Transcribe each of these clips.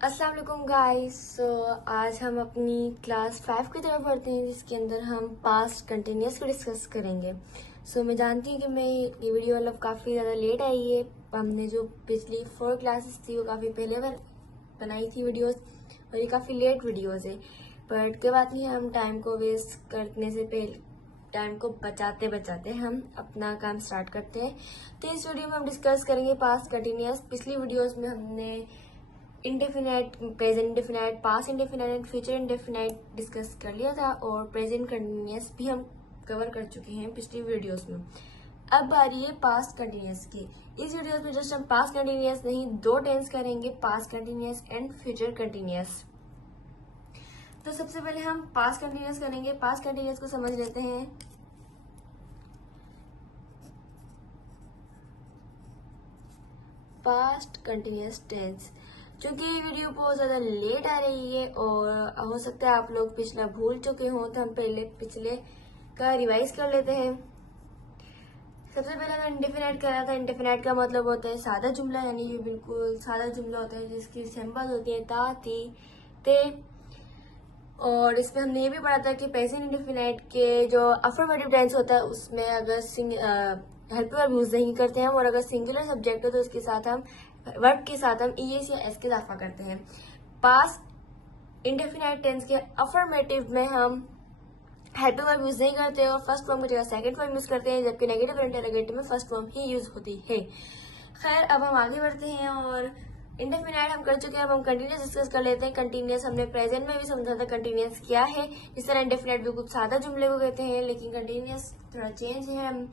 अस्सलाम वालेकुम गाइस। आज हम अपनी क्लास 5 की तरफ बढ़ते हैं, जिसके अंदर हम पास्ट कंटिन्यूस को डिस्कस करेंगे। मैं जानती हूँ कि मैं ये वीडियो मतलब काफ़ी ज़्यादा लेट आई है। हमने जो पिछली 4 क्लासेस थी वो काफ़ी पहले बनाई थी वीडियोस, और ये काफ़ी लेट वीडियोस है। बट कोई बात नहीं, हम टाइम को वेस्ट करने से पहले टाइम को बचाते बचाते हम अपना काम स्टार्ट करते हैं। तो इस वीडियो में हम डिस्कस करेंगे पास्ट कंटिन्यूस। पिछली वीडियोस में हमने indefinite, present indefinite, past indefinite and future indefinite discuss कर लिया था, और प्रेजेंट कंटिन्यूस भी हम कवर कर चुके हैं पिछली वीडियोस में। अब बारी है पास्ट कंटिन्यूस की। इस वीडियो में जस्ट हम पास्ट कंटिन्यूस नहीं, 2 टेंस करेंगे, past continuous and future continuous. तो सबसे पहले हम पास्ट कंटिन्यूस करेंगे। पास्ट कंटिन्यूस को समझ लेते हैं। Past continuous tense. क्योंकि ये वीडियो बहुत ज़्यादा लेट आ रही है और हो सकता है आप लोग पिछला भूल चुके हों, तो हम पहले पिछले का रिवाइज कर लेते हैं। सबसे पहले हमने इंडेफिनाइट करा था। इंडेफिनाइट का मतलब होता है सादा जुमला, यानी ये बिल्कुल सादा जुमला होता है जिसकी सिंबल होती है ता, ती, ते। और इसमें हमने ये भी पढ़ा था कि प्रेजेंट इंडेफिनाइट के जो अफर्मेटिव टेंस होता है उसमें अगर हेल्प वर्ब यूज नहीं करते हैं, और अगर सिंगुलर सब्जेक्ट है तो उसके साथ हम वर्ब के साथ हम ईएस या एस के इजाफा करते हैं। पास्ट इंडेफिनाइट टेंस के अफर्मेटिव में हम हेल्प वर्ब यूज नहीं करते और फर्स्ट फॉर्म की जगह सेकंड फॉर्म यूज करते हैं, जबकि नेगेटिव इंटरोगेटिव में फर्स्ट फॉर्म ही यूज होती है। खैर, अब हम आगे बढ़ते हैं और इंडेफिनाइट हम कर चुके हैं। अब हम कंटिन्यूस डिस्कस कर लेते हैं। कंटिन्यूस हमने प्रेजेंट में भी समझा था कंटिन्यूस क्या है। इस तरह इंडेफिनाइट बिल्कुल सादा जुमले को कहते हैं, लेकिन कंटिन्यूस थोड़ा चेंज है। हम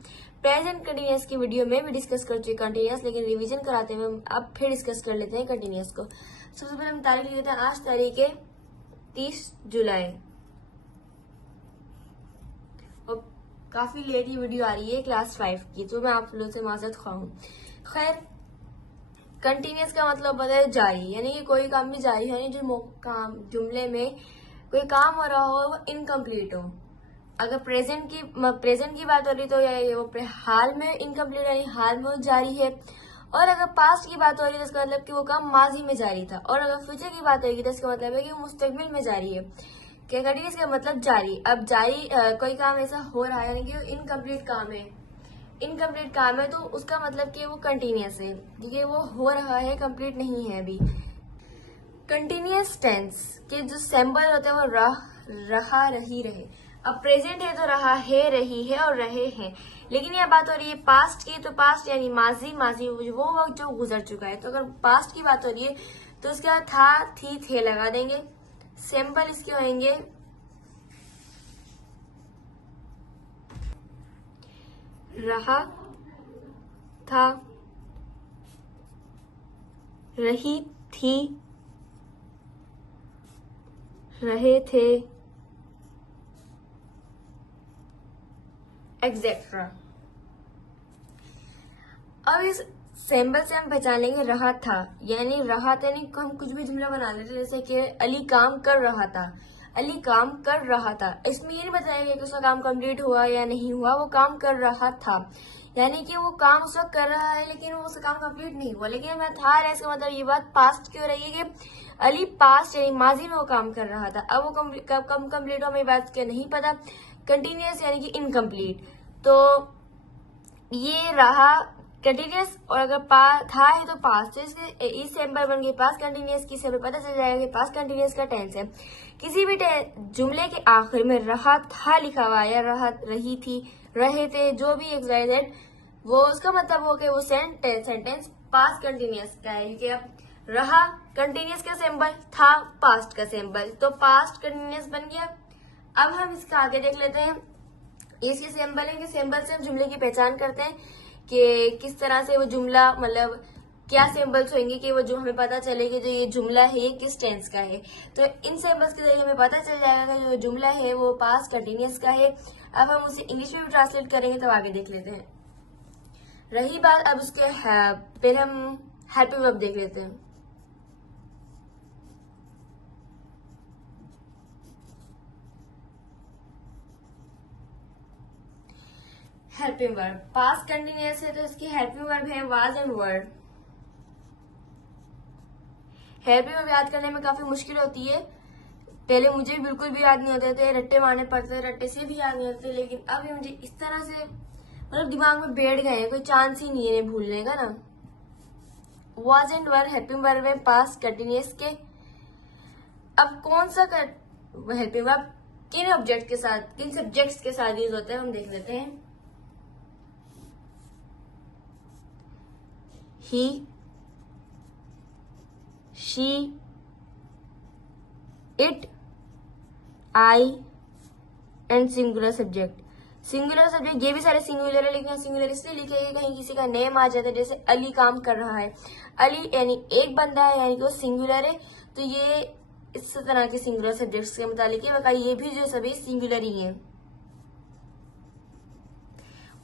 प्रेजेंट कंटिन्यूस की वीडियो में भी डिस्कस कर चुके हैं कंटिन्यूस, लेकिन रिवीजन कराते हुए हम अब फिर डिस्कस कर लेते हैं कंटिन्यूस को। सबसे पहले हम तारीख लिख लेते हैं। आज तारीख है 30 जुलाई, और काफी लेट ये वीडियो आ रही है क्लास 5 की, तो मैं आप लोगों से माजरत खा हूँ। खैर, कंटिन्यूस का मतलब होता है जारी, यानी कि कोई काम भी जारी है, जो काम जुमले में कोई काम हो रहा हो वो इनकम्प्लीट हो। अगर प्रेजेंट की बात हो रही तो ये वो हाल में इनकम्प्लीट, यानी हाल में वो जारी है। और अगर पास्ट की बात हो रही है तो इसका मतलब कि वो काम माजी में जारी था। और अगर फ्यूचर की बात होगी तो इसका मतलब है कि वो मुस्तकबिल में जारी है। क्या कंटिन्यूस का मतलब जारी। अब जारी कोई काम ऐसा हो रहा है, यानी कि इनकम्प्लीट काम है, इनकम्प्लीट काम है, तो उसका मतलब कि वो कंटिन्यूस है, ठीक है, वो हो रहा है, कंप्लीट नहीं है अभी। कंटिन्यूस टेंस के जो सिंबल होते हैं वो रहा, रही, रहे। अब प्रेजेंट है तो रहा है, रही है और रहे हैं। लेकिन यह बात हो रही है पास्ट की, तो पास्ट यानी माजी, माजी वो वक्त जो गुजर चुका है। तो अगर पास्ट की बात हो रही है तो उसका था, थी, थे लगा देंगे। सिंबल इसके होंगे रहा, था, रही, थी, रहे थे, एक्सेट्रा। अब इस सिंबल से हम पहचान लेंगे रहा था, यानी रहा था, यानी हम कुछ भी जुमला बना लेते हैं, जैसे कि अली काम कर रहा था, अली काम कर रहा था। इसमें ये नहीं बताएगा कि उसका काम कंप्लीट हुआ या नहीं हुआ, वो काम कर रहा था, यानी कि वो काम उस वक्त कर रहा है लेकिन वो उसका काम कंप्लीट नहीं हुआ। लेकिन मैं था रहा, इसका मतलब ये बात पास्ट की हो रही है कि अली पास्ट यानी माजी में वो काम कर रहा था। अब वो कब कंप्लीट हुआ, मेरी बात क्या नहीं पता। कंटिन्यूस यानी कि इनकम्प्लीट, तो ये रहा कंटिन्यूस। और अगर था है तो पास्ट, तो इसके इस सिंबल बन गई पास्ट कंटिन्यूस की, से हमें पता चल जाएगा कि पास्ट कंटिन्यूस का टेंस है। किसी भी जुमले के आखिर में रहा था लिखा हुआ या रहा, रही थी, रहे थे, जो भी एक्सवाइजेड, वो उसका मतलब हो कि वो सेंटेंस पास्ट कंटिन्यूस का है, क्योंकि अब रहा कंटिन्यूस का सिंबल, था पास्ट का सिंबल, तो पास्ट कंटिन्यूस बन गया। अब हम इसका आगे देख लेते हैं। इसके सिंबल है कि सिंबल से हम जुमले की पहचान करते हैं कि किस तरह से वो जुमला, मतलब क्या सिंबल्स होंगे कि वो जो हमें पता चले कि जो ये जुमला है ये किस टेंस का है। तो इन सिंबल्स के जरिए हमें पता चल जाएगा कि जो जुमला है वो पास्ट कंटिन्यूस का है। अब हम उसे इंग्लिश में भी ट्रांसलेट करेंगे, तब आगे देख लेते हैं। रही बात अब उसके पहले हम हैप्पी वर्ब देख लेते हैं। हेल्पिंग वर्ब पास्ट कंटिन्यूस है, तो इसकी हेल्पिंग वर्ब है was and were. Helping verb याद करने में काफी मुश्किल होती है। पहले मुझे बिल्कुल भी याद नहीं होते थे, रट्टे मारने पड़ते, रट्टे से भी याद नहीं होते, लेकिन अब ये मुझे इस तरह से मतलब दिमाग में बैठ गए हैं, कोई चांस ही नहीं है इन्हें भूलने का ना। वाज़ेंट वर्ब हेल्पिंग वर्ब है पास्ट कंटिन्यूअस के। अब कौन सा हेल्पिंग वर्ब किन ऑब्जेक्ट के साथ, किन सब्जेक्ट्स के साथ यूज होता है हम देख लेते हैं। He, she, it, I and singular subject. Singular subject ये भी सारे सिंगुलर है, लेकिन सिंगुलर इसलिए लिखे हैं कहीं किसी का नेम आ जाता है, जैसे अली काम कर रहा है, अली यानी एक बंदा है, यानी कि वो सिंगुलर है, तो ये इस तरह के सिंगुलर सब्जेक्ट्स के मुतालिक है। बता ये भी जो सभी सिंगुलर ही है।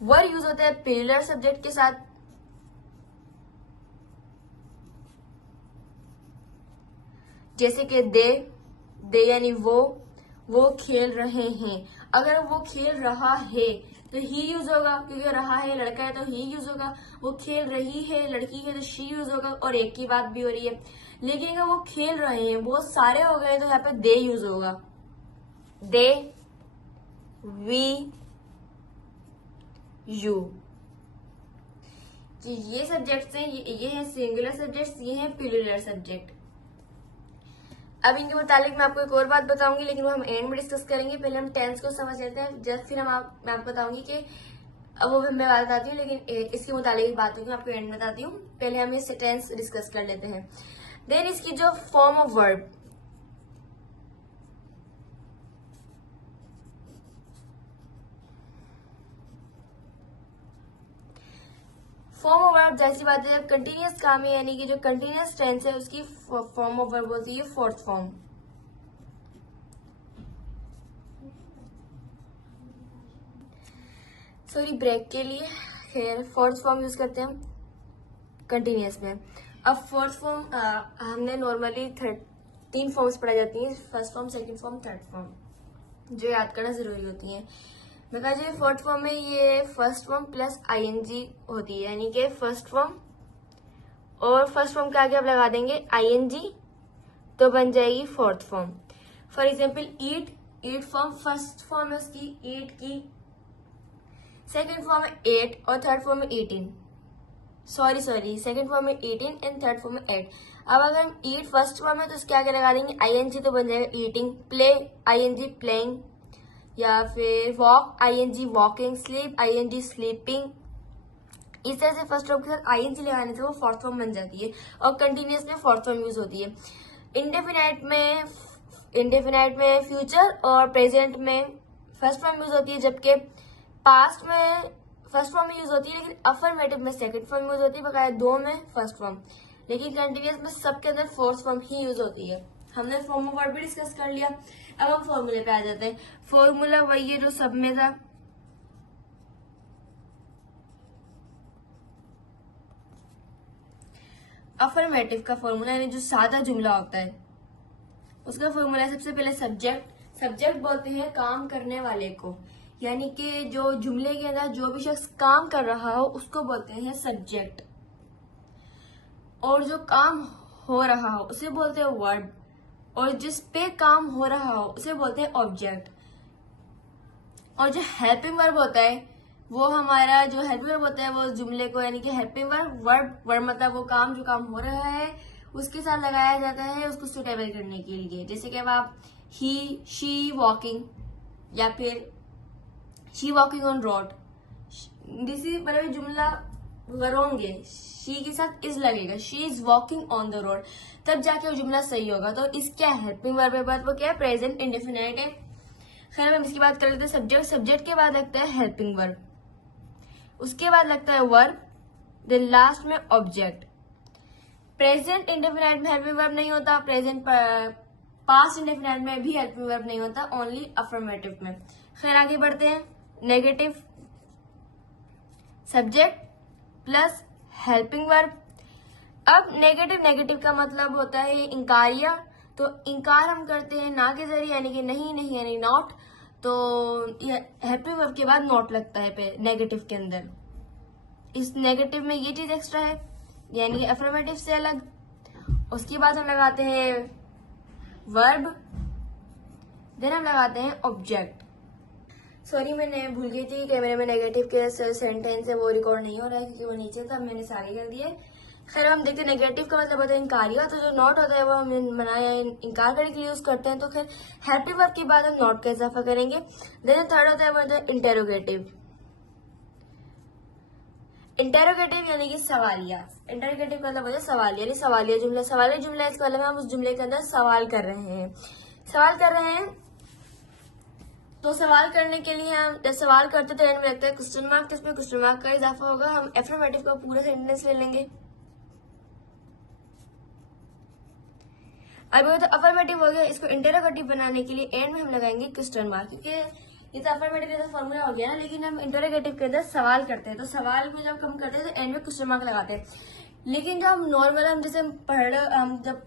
वर यूज होता है प्लूरल सब्जेक्ट के साथ, जैसे कि दे यानी वो खेल रहे हैं। अगर वो खेल रहा है तो ही यूज होगा, क्योंकि रहा है लड़का है तो ही यूज होगा। वो खेल रही है लड़की है तो शी यूज होगा, और एक की बात भी हो रही है। लेकिन अगर वो खेल रहे हैं बहुत सारे हो गए तो यहाँ पे दे यूज होगा। दे, वी, यू, तो ये सब्जेक्ट्स हैं, ये हैं सिंगुलर सब्जेक्ट्स, ये हैं प्लूरल सब्जेक्ट। अब इनके मुतालिक मैं आपको एक और बात बताऊंगी, लेकिन वो हम एंड में डिस्कस करेंगे। पहले हम टेंस को समझ लेते हैं, जस्ट फिर मैं आपको बताऊंगी कि अब वो मैं बात बताती हूँ, लेकिन इसके मुतालिक बात होगी, मैं आपको एंड में बताती हूँ। पहले हम ये टेंस डिस्कस कर लेते हैं। देन इसकी जो form of verb, form of verb जैसी बात है, कंटिन्यूअस काम है, यानी कि जो कंटिन्यूअस टेंस है उसकी फॉर्म ऑफ वर्ब होती है फोर्थ फॉर्म। सॉरी ब्रेक के लिए खैर फोर्थ फॉर्म यूज करते हैं हम कंटिन्यूअस में। अब फोर्थ फॉर्म हमने नॉर्मली 3 फॉर्म्स पढ़ाई जाती हैं, first form, second form, third form, जो याद करना जरूरी होती है। मैं कहा जी फोर्थ फॉर्म में ये फर्स्ट फॉर्म प्लस आईएनजी होती है, यानी कि फर्स्ट फॉर्म और फर्स्ट फॉर्म के आगे आप लगा देंगे आईएनजी तो बन जाएगी fourth form. For example eat form first form है उसकी ईट की, सेकेंड फॉर्म है 8 और थर्ड फॉर्म है 18। सॉरी सेकेंड फॉर्म में 18 एंड थर्ड फॉर्म में 8। अब अगर हम ईट फर्स्ट फॉर्म है तो उसके आगे लगा देंगे आईएनजी तो बन जाएगा ईटिंग, प्ले आईएनजी प्लेइंग, या फिर walk ING walking, sleep ING sleeping. इस तरह से फर्स्ट फॉर्म के साथ आईएनजी लगाने से वो फोर्थ फॉर्म बन जाती है, और कंटिन्यूअस में फोर्थ फॉर्म यूज होती है। इंडेफिनाइट में फ्यूचर और प्रेजेंट में फर्स्ट फॉर्म यूज होती है, जबकि पास्ट में फर्स्ट फॉर्म यूज होती है, लेकिन अफर्मेटिव में सेकंड फॉर्म यूज होती है, बकाया 2 में फर्स्ट फॉर्म। लेकिन कंटिन्यूअस में सबके अंदर फोर्थ फॉर्म ही यूज होती है। हमने फॉर्म ऑफ वर्ब भी डिस्कस कर लिया। अब हम फॉर्मूले पे आ जाते हैं। फॉर्मूला वही है जो सब में था, अफर्मेटिव का फॉर्मूला, यानी जो सादा जुमला होता है उसका फॉर्मूला है सबसे पहले सब्जेक्ट बोलते हैं काम करने वाले को, यानी कि जो जुमले के अंदर जो भी शख्स काम कर रहा हो उसको बोलते हैं सब्जेक्ट, और जो काम हो रहा हो उसे बोलते हैं वर्ब, और जिस पे काम हो रहा हो उसे बोलते हैं ऑब्जेक्ट। और जो हेल्पिंग वर्ब होता है वो हमारा जो हेल्पिंग वर्ब होता है वो जुमले को, यानी कि हेल्पिंग वर्ब मतलब वो काम जो काम हो रहा है उसके साथ लगाया जाता है उसको सुटेबल करने के लिए। जैसे कि अब आप ही शी वॉकिंग, या फिर शी वॉकिंग ऑन रोड, जिसी मतलब जुमला करोगे शी के साथ इज लगेगा, she is walking on the road, तब जाके वो जुमला सही होगा। तो इसका हेल्पिंग वर्ब है, वो क्या है प्रेजेंट इंडेफिनिट है। खैर हम इसकी बात कर लेते हैं। सब्जेक्ट के बाद लगता है हेल्पिंग वर्ब, उसके बाद लगता है वर्ब, देन लास्ट में ऑब्जेक्ट। प्रेजेंट इंडेफिनाइट में हेल्पिंग वर्ब नहीं होता, प्रेजेंट पास्ट इंडेफिनाइट में भी हेल्पिंग वर्ब नहीं होता, ओनली अफर्मेटिव में। खैर आगे बढ़ते हैं। Negative subject plus helping verb. अब नेगेटिव का मतलब होता है इंकारिया, तो इंकार हम करते हैं ना के जरिए, यानी कि नहीं यानी नॉट, तो हेल्पिंग वर्ब के बाद नॉट लगता है नेगेटिव के अंदर। इस नेगेटिव में ये चीज एक्स्ट्रा है, यानी कि अफर्मेटिव से अलग, उसके बाद हम लगाते हैं वर्ब, देन हम लगाते हैं ऑब्जेक्ट। सॉरी, मैंने भूल गई थी कैमरे में नेगेटिव के सेंटेंस है वो रिकॉर्ड नहीं हो रहा है क्योंकि वो नीचे था, मैंने सारे कर दिए। खैर, हम देखते हैं नेगेटिव का मतलब होता है इनकारिया, तो जो नॉट होता है वो हम मना या इनकार करने के लिए यूज करते हैं। तो फिर हेल्पिंग वर्ब के बाद हम नॉट का इजाफा करेंगे। देन थर्ड होता है वो होता है इंटेरोगेटिव। इंटेरोगेटिव यानी कि सवालिया। इंटेरोगेटिव का मतलब होता है सवाल, यानी सवालिया जुमला। सवालिया जुमला इसका मतलब हम उस जुमले के अंदर सवाल कर रहे हैं, सवाल कर रहे हैं। तो सवाल करने के लिए हम जब सवाल करते तो एंड में लगता है क्वेश्चन मार्क, तो इसमें क्वेश्चन मार्क का इजाफा होगा। हम एफर्मेटिव का पूरा सेंटेंस ले लेंगे। अभी वो तो अफर्मेटिव हो गया, इसको इंटेरोगेटिव बनाने के लिए एंड में हम लगाएंगे क्वेश्चन मार्क, क्योंकि ये तो अफर्मेटिव का फॉर्मूला हो गया ना, लेकिन हम इंटेरोगेटिव के अंदर सवाल करते हैं, तो सवाल में जब हम करते हैं तो एंड में क्वेश्चन मार्क लगाते हैं। लेकिन जब हम नॉर्मल हम जैसे हम जब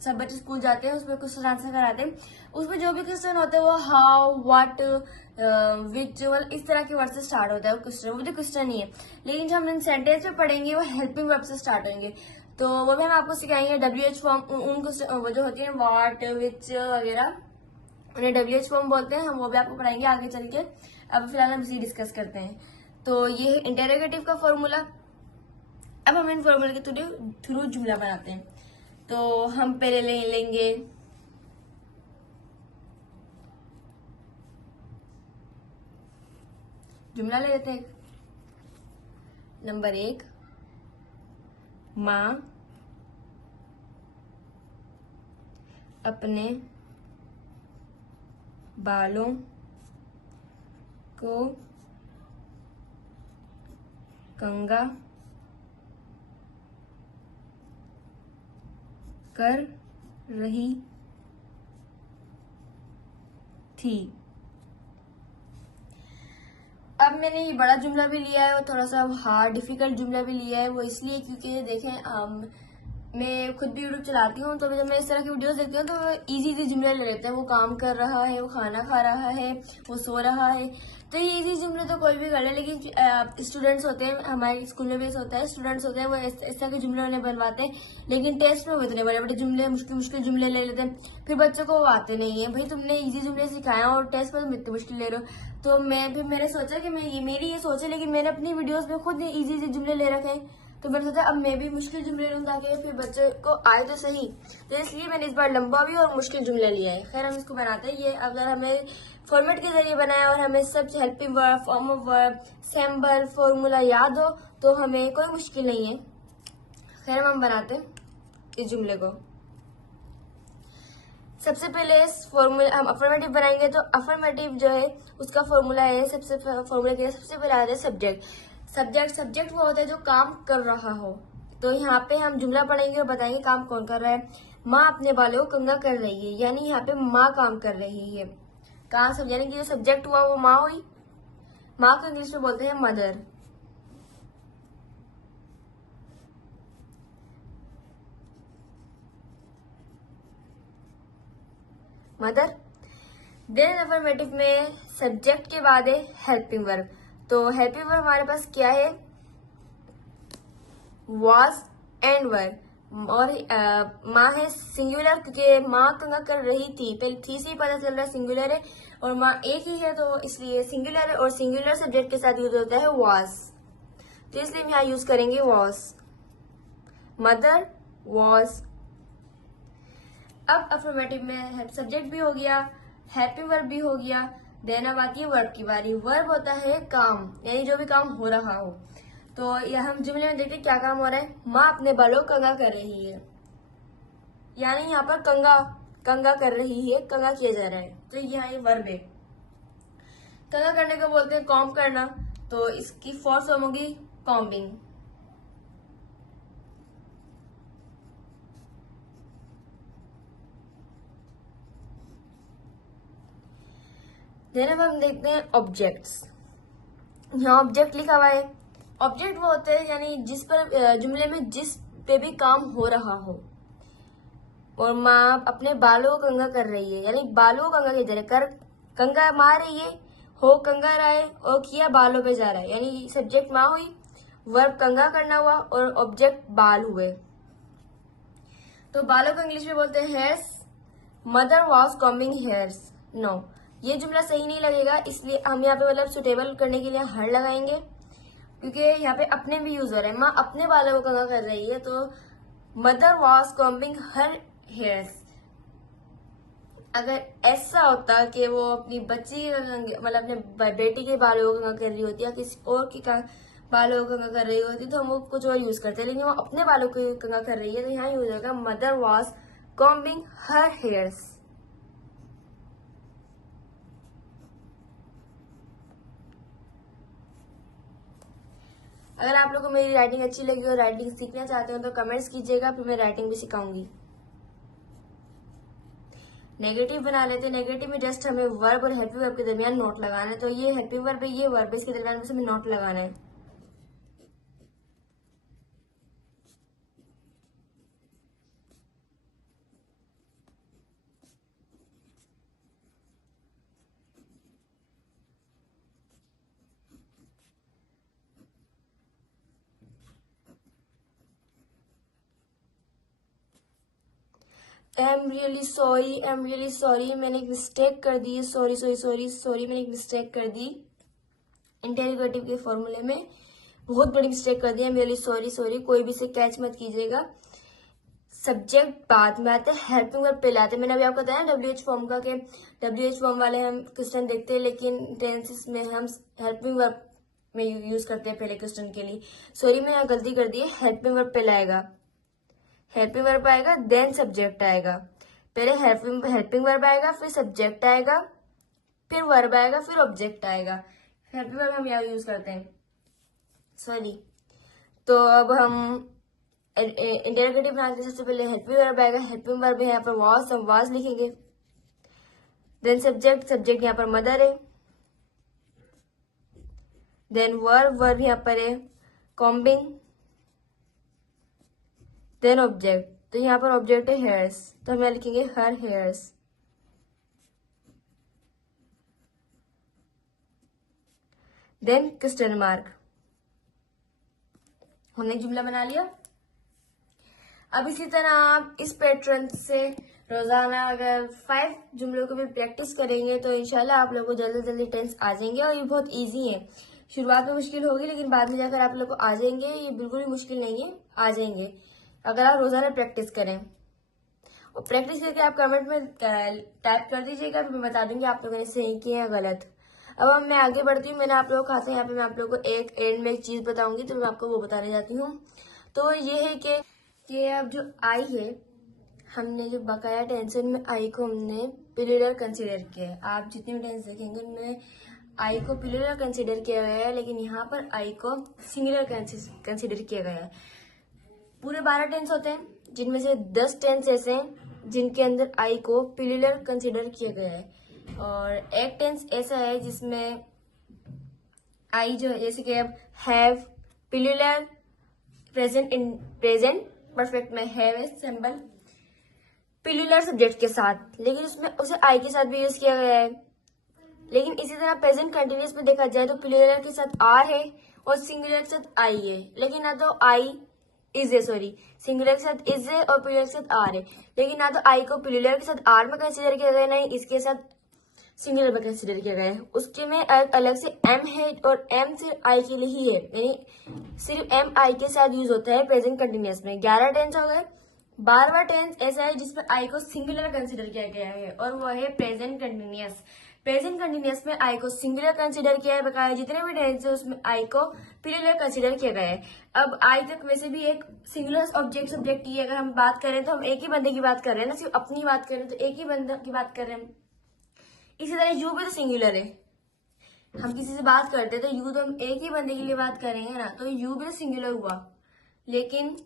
सब बच्चे स्कूल जाते हैं उसमें क्वेश्चन आंसर कराते हैं, उसमें जो भी क्वेश्चन होते हैं वो हाउ, व्हाट, विच, इस तरह के वर्ड से स्टार्ट होता है वो क्वेश्चन, वो तो क्वेश्चन ही है। लेकिन जो हम इन सेंटेंस में पढ़ेंगे वो हेल्पिंग वर्ब से स्टार्ट होंगे, तो वो भी हम आपको सिखाएंगे। WH फॉर्म उनको वो जो होती है व्हाट, विच वगैरह, उन्हें WH फॉर्म बोलते हैं, हम वो भी आपको पढ़ाएंगे आगे चल के। अब फिलहाल हम इसी डिस्कस करते हैं। तो ये इंटेरोगेटिव का फॉर्मूला। अब हम इन फॉर्मूले के थ्रू जुमला बनाते हैं। तो हम पहले लेंगे जुमला, ले लेते हैं। नंबर 1, माँ अपने बालों को कंघा कर रही थी। अब मैंने ये बड़ा जुमला भी लिया है और थोड़ा सा हार्ड डिफिकल्ट जुमला भी लिया है, वो इसलिए क्योंकि देखें मैं खुद भी यूट्यूब चलाती हूँ, तो जब मैं इस तरह की वीडियोस देखती हूँ तो इजी जुमले ले लेते हैं। वो काम कर रहा है, वो खाना खा रहा है, वो सो रहा है, तो ये इजी जुमले तो कोई भी कर ले। लेकिन स्टूडेंट्स होते हैं, हमारे स्कूल में भी ऐसा होता है, स्टूडेंट्स होते हैं वो इस तरह के जुमले उन्हें बनवाते हैं, लेकिन टेस्ट में वो इतने बड़े बड़े जुमले, मुश्किल जुमले ले लेते हैं, फिर बच्चों को वो आते नहीं है। भाई तुमने इजी जुमले सिखाया और टेस्ट में तुम इतने मुश्किल ले रहे हो। तो मैंने सोचा कि मेरी ये सोच है, लेकिन मैंने अपनी वीडियोस में खुद इजी जुमले ले रखे हैं, तो मैंने सोचा अब मैं भी मुश्किल जुमले लूँ ताकि फिर बच्चे को आए तो सही। तो इसलिए मैंने इस बार लंबा भी और मुश्किल जुमले लिया है। खैर, हम इसको बनाते हैं। ये अगर हमें फॉर्मेट के जरिए बनाया और हमें सब helping verb, form of verb, sample, formula याद हो तो हमें कोई मुश्किल नहीं है। खैर, हम बनाते हैं इस जुमले को। सबसे पहले इस फॉर्मूला हम अफर्मेटिव बनाएंगे, तो अफर्मेटिव जो है उसका फॉर्मूला है, सबसे फॉर्मूला के सबसे पहले आता है सब्जेक्ट वो होता है जो काम कर रहा हो। तो यहाँ पे हम जुमला पढ़ेंगे और बताएंगे काम कौन कर रहा है। माँ अपने बालों को कंघा कर रही है, यानी यहाँ पे माँ काम कर रही है। कहाँ सब, यानी कि जो सब्जेक्ट हुआ वो माँ हुई। माँ को इंग्लिश में बोलते हैं मदर। मदर। देन अफर्मेटिव में सब्जेक्ट के बाद है हेल्पिंग वर्ब। तो हेल्पिंग वर्ब हमारे पास क्या है, वाज एंड वर। और माँ है सिंगुलर, क्योंकि माँ कंघा कर रही थी, पहले थी से ही पता चल रहा है सिंगुलर है, और माँ एक ही है तो इसलिए सिंगुलर है, और सिंगुलर सब्जेक्ट के साथ यूज होता है वाज, तो इसलिए हम यहाँ यूज करेंगे वाज। Mother was. अब अफर्मेटिव में सब्जेक्ट भी हो गया, हेल्पिंग वर्ब भी हो गया। देन अब आती है वर्ब की बारी। वर्ब होता है काम, यानी जो भी काम हो रहा हो। तो यह हम जुमले में देखते हैं क्या काम हो रहा है। माँ अपने बालों को कंघा कर रही है, यानी यहाँ पर कंघा कर रही है, कंघा किया जा रहा है, तो यहाँ ये वर्ब है। कंघा करने को बोलते हैं कॉम्ब करना, तो इसकी फर्स्ट फॉर्म होगी कॉम्बिंग। देन अब हम देखते हैं ऑब्जेक्ट्स। यहाँ ऑब्जेक्ट लिखा हुआ है। ऑब्जेक्ट वो होते हैं यानी जिस पर जुमले में जिस पे भी काम हो रहा हो। और माँ अपने बालों को कंघा कर रही है, यानी बालों को कंघा किया जा रहा है, कर कंघा मार रही है, हो कंघा रहा है, और किया बालों पे जा रहा है, यानी सब्जेक्ट माँ हुई, वर्ब कंघा करना हुआ, और ऑब्जेक्ट बाल हुए। तो बालों को इंग्लिश में बोलते हैं hairs. Mother was combing hairs. No, ये जुमला सही नहीं लगेगा, इसलिए हम यहाँ पे मतलब सुटेबल करने के लिए हर लगाएंगे, क्योंकि यहाँ पे अपने भी यूज हो रहा है। माँ अपने बालों को कंघा कर रही है, तो mother was combing her hairs. अगर ऐसा होता कि वो अपनी बच्ची के मतलब अपने बेटी के बालों को कंघा कर रही होती या किसी और की बालों को कंघा कर रही होती तो हम वो कुछ और यूज करते, लेकिन वो अपने बालों को कंघा कर रही है, तो यहाँ यूज होगा mother was combing her hairs. अगर आप लोगों को मेरी राइटिंग अच्छी लगी और राइटिंग सीखना चाहते हो तो कमेंट्स कीजिएगा, फिर मैं राइटिंग भी सिखाऊंगी। नेगेटिव बना लेते हैं। नेगेटिव में जस्ट हमें वर्ब और हेल्पिंग वर्ब के दरमियान नोट लगाना है। तो ये हेल्पिंग वर्ब है, ये वर्ब है, इसके दरमियान में हमें नोट लगाना है। आई एम रियली सॉरी, मैंने एक मिस्टेक कर दी। सॉरी सॉरी सॉरी सॉरी, मैंने एक मिस्टेक कर दी इंटेरोगेटिव के फॉर्मूले में, बहुत बड़ी मिस्टेक कर दी। I am really sorry sorry, कोई भी इसे कैच मत कीजिएगा। सब्जेक्ट बाद में आते हैं, हेल्पिंग वर्ब पहले आते हैं। मैंने अभी आपको बताया WH फॉर्म का कि WH फॉर्म वाले हम क्वेश्चन देखते हैं, लेकिन टेंसेस में हम हेल्पिंग वर्ब में यूज करते हैं पहले क्वेश्चन के लिए। सॉरी, मैं यहाँ गलती कर दी है, हेल्पिंग वर्ब पहले आएगा। हेल्पिंग वर्ब आएगा देन सब्जेक्ट आएगा। पहले हेल्पिंग वर्ब आएगा, फिर सब्जेक्ट आएगा, फिर वर्ब आएगा, फिर ऑब्जेक्ट आएगा। हेल्पिंग वर्ब हम यहाँ यूज करते हैं। सॉरी, तो अब हम इंटरोगेटिव बनाते हैं। सबसे पहले हेल्पिंग वर्ब आएगा, हेल्पिंग वर्ब है यहाँ पर वॉज, हम वॉज लिखेंगे। देन सब्जेक्ट यहाँ पर मदर है। देन वर्ब यहाँ पर है कॉम्बिंग। देन ऑब्जेक्ट, तो यहाँ पर ऑब्जेक्ट है हेयर्स, तो हम यहाँ लिखेंगे हर हेयर्स। देन क्वेश्चन मार्क, हमने जुमला बना लिया। अब इसी तरह आप इस पैटर्न से रोजाना अगर 5 जुमलों को भी प्रैक्टिस करेंगे तो इंशाल्लाह आप लोगों को जल्दी जल्दी टेंस आ जाएंगे। और ये बहुत इजी है, शुरुआत में मुश्किल होगी लेकिन बाद में जाकर आप लोग को आ जाएंगे। ये बिल्कुल भी मुश्किल नहीं है, आ जाएंगे अगर आप रोजाना प्रैक्टिस करें। और प्रैक्टिस करके आप कमेंट में टाइप कर दीजिएगा, फिर मैं बता दूंगी आप लोगों ने सही किया या गलत। अब मैं आगे बढ़ती हूँ। मैंने आप लोगों को यहाँ पे मैं आप लोगों को एक एंड में एक चीज बताऊंगी, तो मैं आपको वो बताने जाती हूँ। तो ये है कि अब जो आई है, हमने जो बकाया टेंशन में आई को हमने प्लूरल कंसीडर किया है। आप जितने भी टेंस देखेंगे उनमें आई को प्लूरल कंसीडर किया गया है, लेकिन यहाँ पर आई को सिंगुलर कंसीडर किया गया है। पूरे 12 टेंस होते हैं, जिनमें से 10 टेंस ऐसे हैं जिनके अंदर आई को प्लूरल कंसीडर किया गया है, और एक टेंस ऐसा है जिसमें आई जो है, जैसे कि अब हैव प्लूरल प्रेजेंट परफेक्ट में हैव है सिंबल प्लूरल सब्जेक्ट के साथ, लेकिन उसमें उसे आई के साथ भी यूज किया गया है। लेकिन इसी तरह प्रेजेंट कंटिन्यूअस में देखा जाए तो प्लूरल के साथ आर है और सिंगुलर के साथ आई है, लेकिन ना तो आई इज है, सॉरी, सिंगुलर के साथ इज है और प्लूरल के साथ आर है, लेकिन ना तो आई को प्लूरल के साथ आर में कंसीडर किया गया, नहीं इसके साथ सिंगुलर में कंसीडर किया गया है। उसके में अलग से एम है, और एम सिर्फ आई के लिए ही है, यानी सिर्फ एम आई के साथ यूज होता है प्रेजेंट कंटिन्यूअस में। 11 टेंस हो गए। 12वां टेंस ऐसा है जिसमें आई को सिंगुलर कंसीडर किया गया है, और वो है प्रेजेंट कंटिन्यूअस। प्रेजेंट कंटिन्यूअस में आई को सिंगुलर कंसीडर किया है, बकाया जितने भी टेंस है उसमें आई को प्लूरल कंसीडर किया गया है। अब आई तक वैसे भी एक सिंगुलर ऑब्जेक्ट सब्जेक्ट की अगर हम बात करें तो हम एक ही बंदे की बात कर रहे हैं ना, सिर्फ अपनी बात करें तो एक ही बंदे की बात कर रहे हैं। इसी तरह यू भी तो सिंगुलर है, हम किसी से बात करते हैं तो यू तो हम एक ही बंदे के लिए बात करेंगे ना, तो यू भी तो सिंगुलर हुआ। लेकिन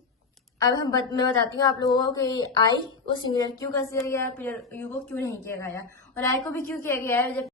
अब मैं बताती हूँ आप लोगों को कि आई को सिंगुलर क्यों कंसीडर किया है, यू को क्यों नहीं किया गया, और आई को भी क्यों किया गया है। जब